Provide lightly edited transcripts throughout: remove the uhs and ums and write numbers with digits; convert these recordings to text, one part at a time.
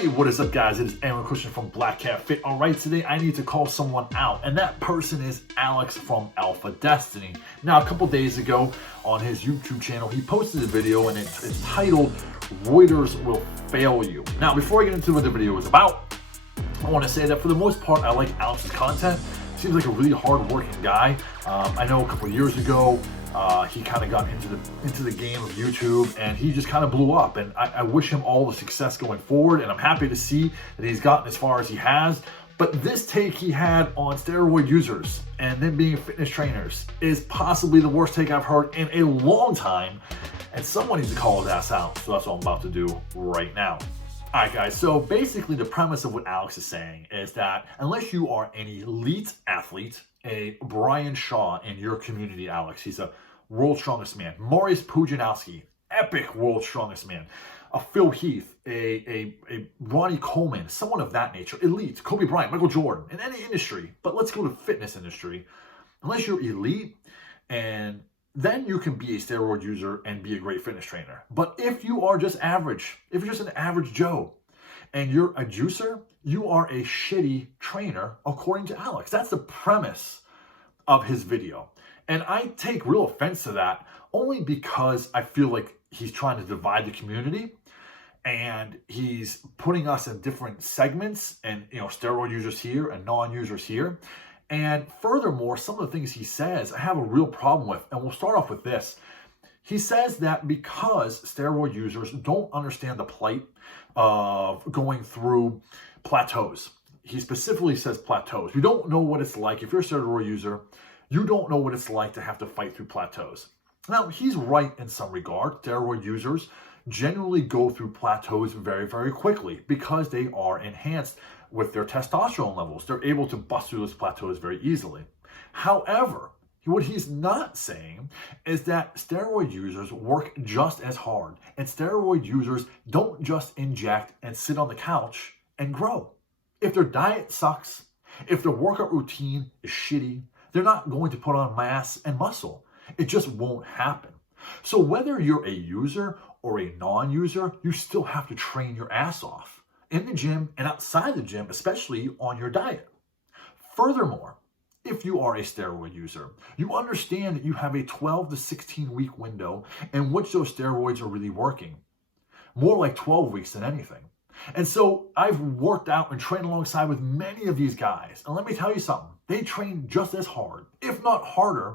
Hey, what is up, guys? It is Aaron Christian from Black Cat Fit. All right, today I need to call someone out, and that person is Alex from Alpha Destiny. Now, a couple days ago on his YouTube channel, he posted a video, and it's titled, Reuters Will Fail You. Now, before I get into what the video is about, I want to say that for the most part, I like Alex's content. Seems like a really hard-working guy. I know a couple years ago, he kind of got into the game of YouTube, and he just kind of blew up. And I wish him all the success going forward, and I'm happy to see that he's gotten as far as he has. But this take he had on steroid users and them being fitness trainers is possibly the worst take I've heard in a long time, and someone needs to call his ass out. So that's what I'm about to do right now. All right, guys, so basically the premise of what Alex is saying is that unless you are an elite athlete, a Brian Shaw in your community, Alex, he's a world's strongest man. Mariusz Pudzianowski, epic world's strongest man. A Phil Heath, a Ronnie Coleman, someone of that nature, elite, Kobe Bryant, Michael Jordan, in any industry. But let's go to fitness industry. Unless you're elite, and then you can be a steroid user and be a great fitness trainer. But if you are just average, if you're just an average Joe and you're a juicer, you are a shitty trainer, according to Alex. That's the premise of his video. And I take real offense to that only because I feel like he's trying to divide the community, and he's putting us in different segments, and steroid users here and non-users here. And furthermore, some of the things he says, I have a real problem with. And we'll start off with this. He says that because steroid users don't understand the plight of going through plateaus. He specifically says plateaus. You don't know what it's like. If you're a steroid user, you don't know what it's like to have to fight through plateaus. Now, he's right in some regard. Steroid users generally go through plateaus very, very quickly because they are enhanced with their testosterone levels. They're able to bust through those plateaus very easily. However, what he's not saying is that steroid users work just as hard, and steroid users don't just inject and sit on the couch and grow. If their diet sucks, if their workout routine is shitty, they're not going to put on mass and muscle. It just won't happen. So whether you're a user or a non-user, you still have to train your ass off in the gym and outside the gym, especially on your diet. Furthermore, if you are a steroid user, you understand that you have a 12 to 16 week window in which those steroids are really working. More like 12 weeks than anything. And so I've worked out and trained alongside with many of these guys. And let me tell you something, they train just as hard, if not harder,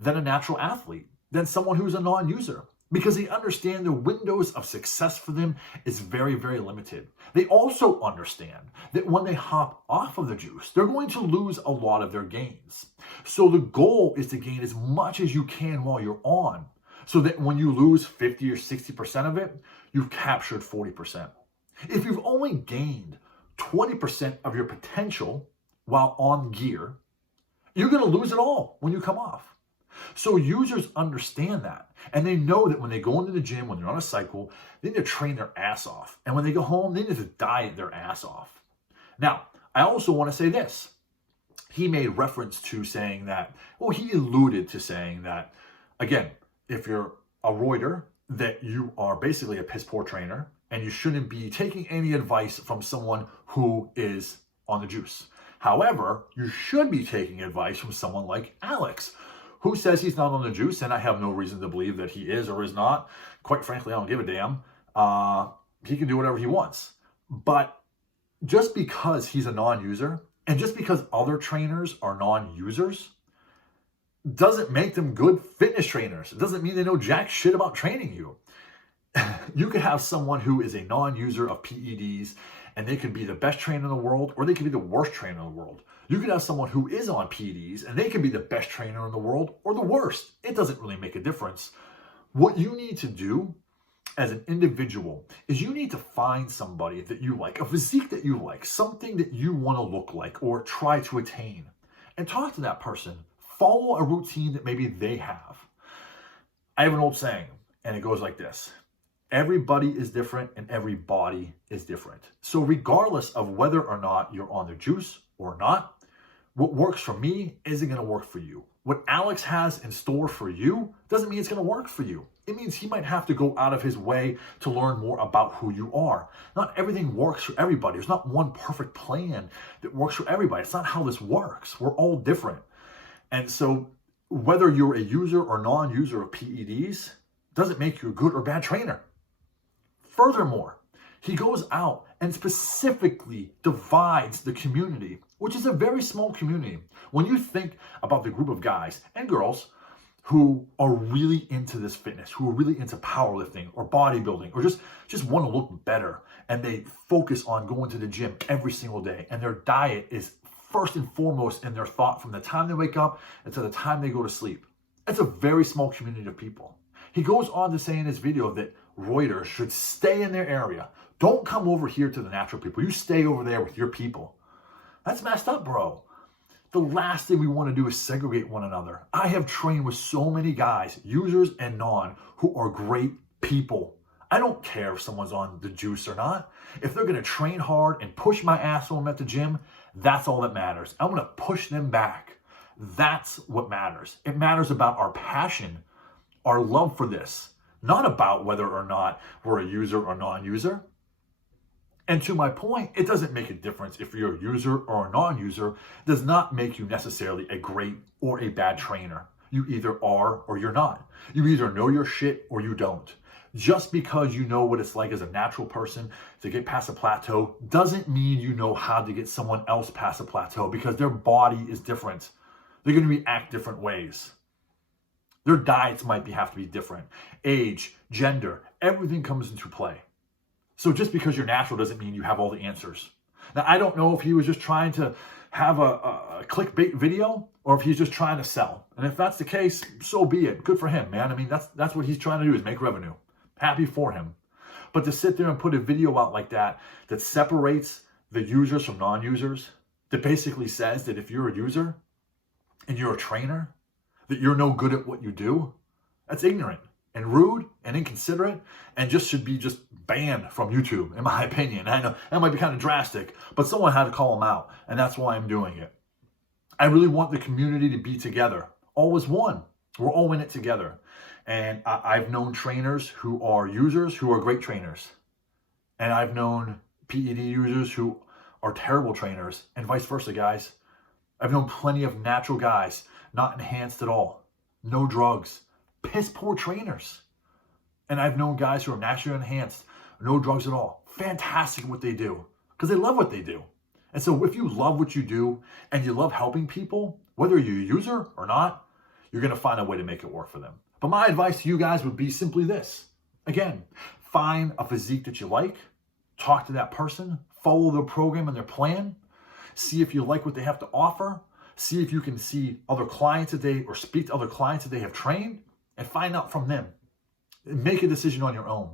than a natural athlete, than someone who's a non-user. Because they understand the windows of success for them is very, very limited. They also understand that when they hop off of the juice, they're going to lose a lot of their gains. So the goal is to gain as much as you can while you're on, so that when you lose 50 or 60% of it, you've captured 40%. If you've only gained 20% of your potential while on gear, you're going to lose it all when you come off. So users understand that, and they know that when they go into the gym, when they're on a cycle, they need to train their ass off. And when they go home, they need to diet their ass off. Now, I also want to say this. He made reference to saying that, he alluded to saying that, again, if you're a roider, that you are basically a piss poor trainer, and you shouldn't be taking any advice from someone who is on the juice. However, you should be taking advice from someone like Alex, who says he's not on the juice, and I have no reason to believe that he is or is not. Quite frankly, I don't give a damn. He can do whatever he wants. But just because he's a non-user, and just because other trainers are non-users, doesn't make them good fitness trainers. It doesn't mean they know jack shit about training you. You could have someone who is a non-user of PEDs, and they could be the best trainer in the world, or they could be the worst trainer in the world. You could have someone who is on PEDs, and they can be the best trainer in the world, or the worst. It doesn't really make a difference. What you need to do as an individual is you need to find somebody that you like, a physique that you like, something that you want to look like or try to attain, and talk to that person. Follow a routine that maybe they have. I have an old saying, and it goes like this. Everybody is different and every body is different. So regardless of whether or not you're on the juice or not, what works for me isn't going to work for you. What Alex has in store for you doesn't mean it's going to work for you. It means he might have to go out of his way to learn more about who you are. Not everything works for everybody. There's not one perfect plan that works for everybody. It's not how this works. We're all different. And so whether you're a user or non-user of PEDs doesn't make you a good or bad trainer. Furthermore, he goes out and specifically divides the community, which is a very small community. When you think about the group of guys and girls who are really into this fitness, who are really into powerlifting or bodybuilding, or just want to look better, and they focus on going to the gym every single day, and their diet is first and foremost in their thought from the time they wake up until the time they go to sleep. It's a very small community of people. He goes on to say in his video that Reuters should stay in their area. Don't come over here to the natural people. You stay over there with your people. That's messed up, bro. The last thing we want to do is segregate one another. I have trained with so many guys, users and non, who are great people. I don't care if someone's on the juice or not. If they're going to train hard and push my ass when I'm at the gym, that's all that matters. I'm going to push them back. That's what matters. It matters about our passion, our love for this, not about whether or not we're a user or non-user. And to my point, it doesn't make a difference if you're a user or a non-user. It does not make you necessarily a great or a bad trainer. You either are or you're not. You either know your shit or you don't. Just because you know what it's like as a natural person to get past a plateau doesn't mean you know how to get someone else past a plateau, because their body is different. They're going to react different ways. Their diets might have to be different. Age, gender, everything comes into play. So just because you're natural doesn't mean you have all the answers. Now, I don't know if he was just trying to have a clickbait video or if he's just trying to sell. And if that's the case, so be it. Good for him, man. I mean, that's what he's trying to do, is make revenue. Happy for him. But to sit there and put a video out like that separates the users from non-users, that basically says that if you're a user and you're a trainer, that you're no good at what you do, that's ignorant and rude and inconsiderate, and just should be just banned from YouTube, in my opinion. I know that might be kind of drastic, but someone had to call him out, and that's why I'm doing it. I really want the community to be together, all as one. We're all in it together. And I've known trainers who are users who are great trainers. And I've known PED users who are terrible trainers, and vice versa, guys. I've known plenty of natural guys, not enhanced at all, no drugs, piss poor trainers. And I've known guys who are naturally enhanced, no drugs at all, fantastic at what they do, because they love what they do. And so if you love what you do and you love helping people, whether you're a user or not, you're going to find a way to make it work for them. But my advice to you guys would be simply this. Again, find a physique that you like, talk to that person, follow their program and their plan, see if you like what they have to offer, see if you can see other clients or speak to other clients that they have trained, and find out from them. Make a decision on your own.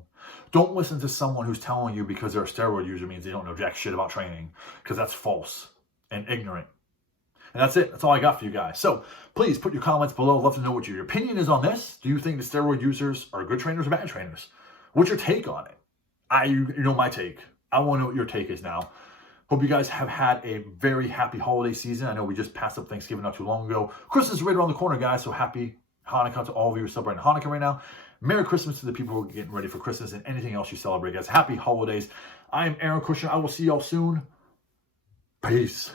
Don't listen to someone who's telling you because they're a steroid user means they don't know jack shit about training, because that's false and ignorant. And that's it. That's all I got for you guys. So please put your comments below. I'd love to know what your opinion is on this. Do you think the steroid users are good trainers or bad trainers? What's your take on it? You know my take. I want to know what your take is now. Hope you guys have had a very happy holiday season. I know we just passed up Thanksgiving not too long ago. Christmas is right around the corner, guys. So happy Hanukkah to all of you who are celebrating Hanukkah right now. Merry Christmas to the people who are getting ready for Christmas and anything else you celebrate, guys. Happy holidays. I am Aaron Kushner. I will see y'all soon. Peace.